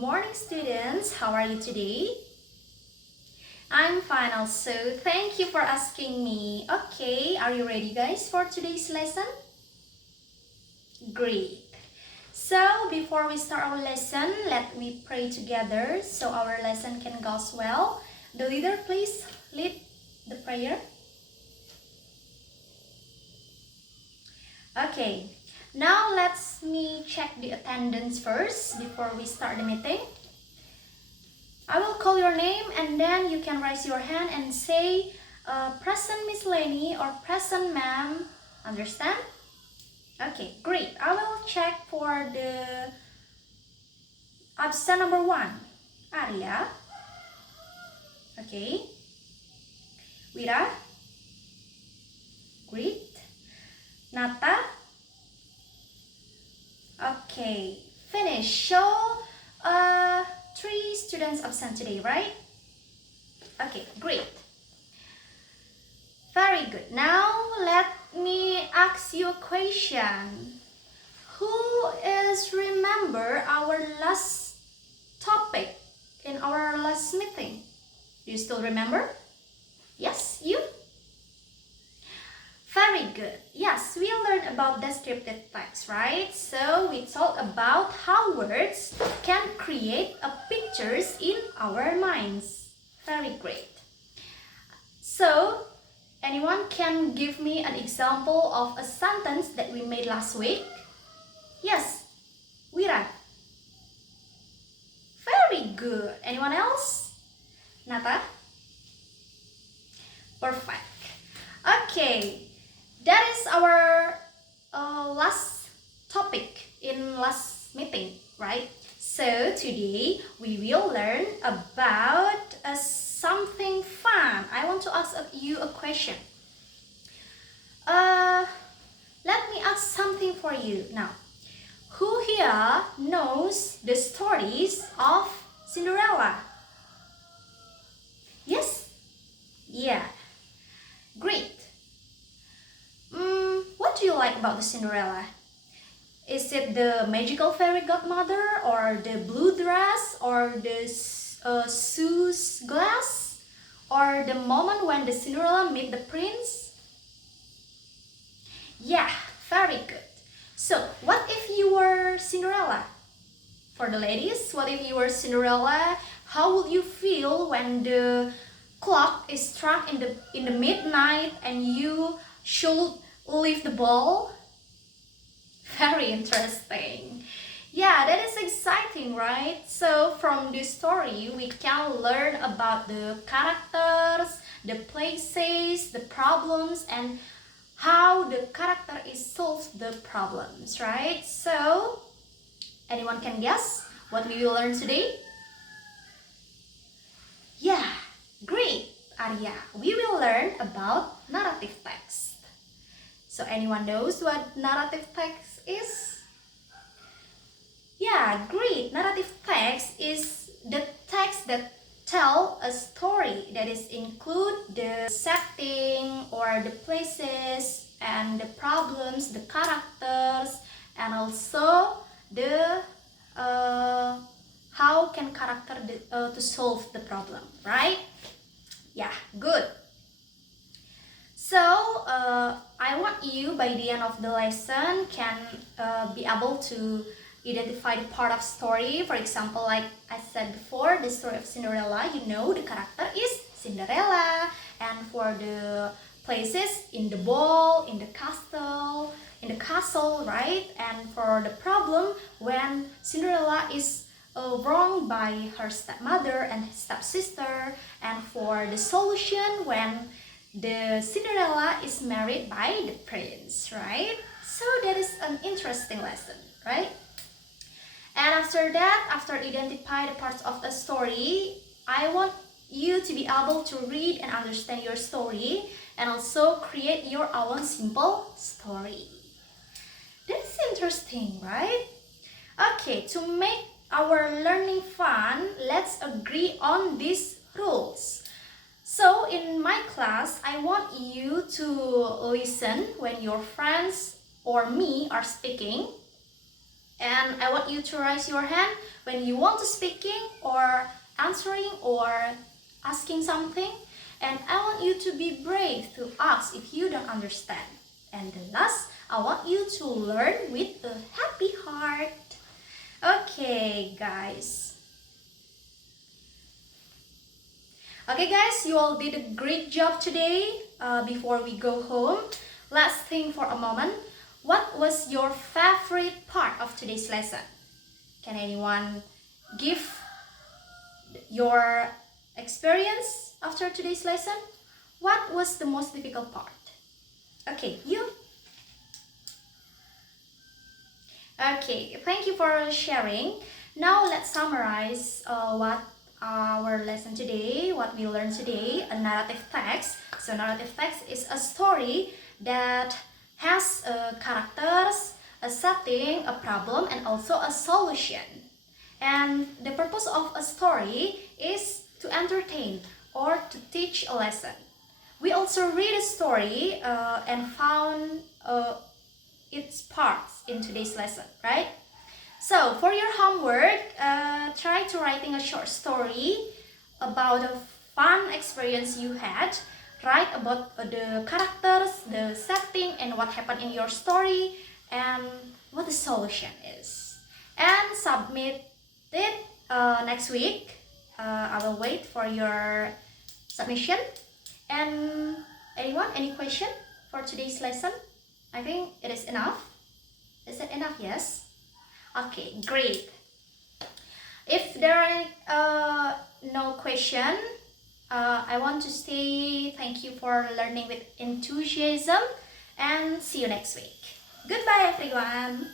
morning students. How are you today? I'm fine also. Thank you for asking me. Okay, are you ready guys for today's lesson? Great. So before we start our lesson, let me pray together so our lesson can go well. The leader, please lead the prayer. Okay. Now let's me check the attendance first before we start the meeting. I will call your name and then you can raise your hand and say present Miss Lenny or present ma'am. Understand? Okay, great. I will check for the absent number 1. Arya. Okay. Wira. Great. Nata. Okay, finish. So, 3 students absent today, right? Okay, great. Very good. Now, let me ask you a question. Who is remember our last topic in our last meeting? Do you still remember? Yes, you? Very good. Yes, we learned about descriptive text, right? So we talked about how words can create pictures in our minds. Very great. So, anyone can give me an example of a sentence that we made last week? Yes, Wira. Very good. Anyone else? Nata? Perfect. Okay. That is our last topic in last meeting, right? So today we will learn about something fun. I want to ask you a question. Let me ask something for you now. Who here knows the stories of Cinderella? Yes? Yeah. Great. What do you like about the Cinderella? Is it the magical fairy godmother, or the blue dress, or the shoes glass, or the moment when the Cinderella meet the prince? Yeah, very good. So, what if you were Cinderella? For the ladies, what if you were Cinderella? How would you feel when the clock is struck in the midnight and you should leave the ball? Very interesting. Yeah, that is exciting, right? So from this story we can learn about the characters, the places, the problems, and how the character is solves the problems, right? So anyone can guess what we will learn today? Yeah, great, Arya. We will learn about narrative text. So anyone knows what narrative text is? Yeah, great. Narrative text is the text that tell a story, that is include the setting or the places and the problems, the characters, and also the how can character to solve the problem, right? Yeah, good. So I want you by the end of the lesson can be able to identify the part of story. For example, like I said before, the story of Cinderella, you know the character is Cinderella, and for the places in the ball, in the castle, right? And for the problem when Cinderella is wronged by her stepmother and stepsister, and for the solution when the Cinderella is married by the prince, right? So that is an interesting lesson, right? And after that, after identify the parts of the story, I want you to be able to read and understand your story and also create your own simple story. That's interesting, right? Okay, to make our learning fun, let's agree on these rules. So in my class, I want you to listen when your friends or me are speaking, And I want you to raise your hand when you want to speaking or answering or asking something. And I want you to be brave to ask if you don't understand. And the last, I want you to learn with a happy heart. Okay, guys. Okay, guys, you all did a great job today. Before we go home, let's think for a moment. What was your favorite part of today's lesson? Can anyone give your experience after today's lesson? What was the most difficult part? Okay, you. Okay, thank you for sharing. Now let's summarize what our lesson today, what we learned today, a narrative text. So narrative text is a story that has characters, a setting, a problem, and also a solution. And the purpose of a story is to entertain or to teach a lesson. We also read a story and found its parts in today's lesson, right? So for your homework, try to writing a short story about a fun experience you had. Write about the characters, the setting, and what happened in your story, and what the solution is. And submit it next week. I will wait for your submission. And anyone, any question for today's lesson? I think it is enough. Is it enough? Yes. Okay, great. If there are no question, I want to say thank you for learning with enthusiasm and see you next week. Goodbye, everyone.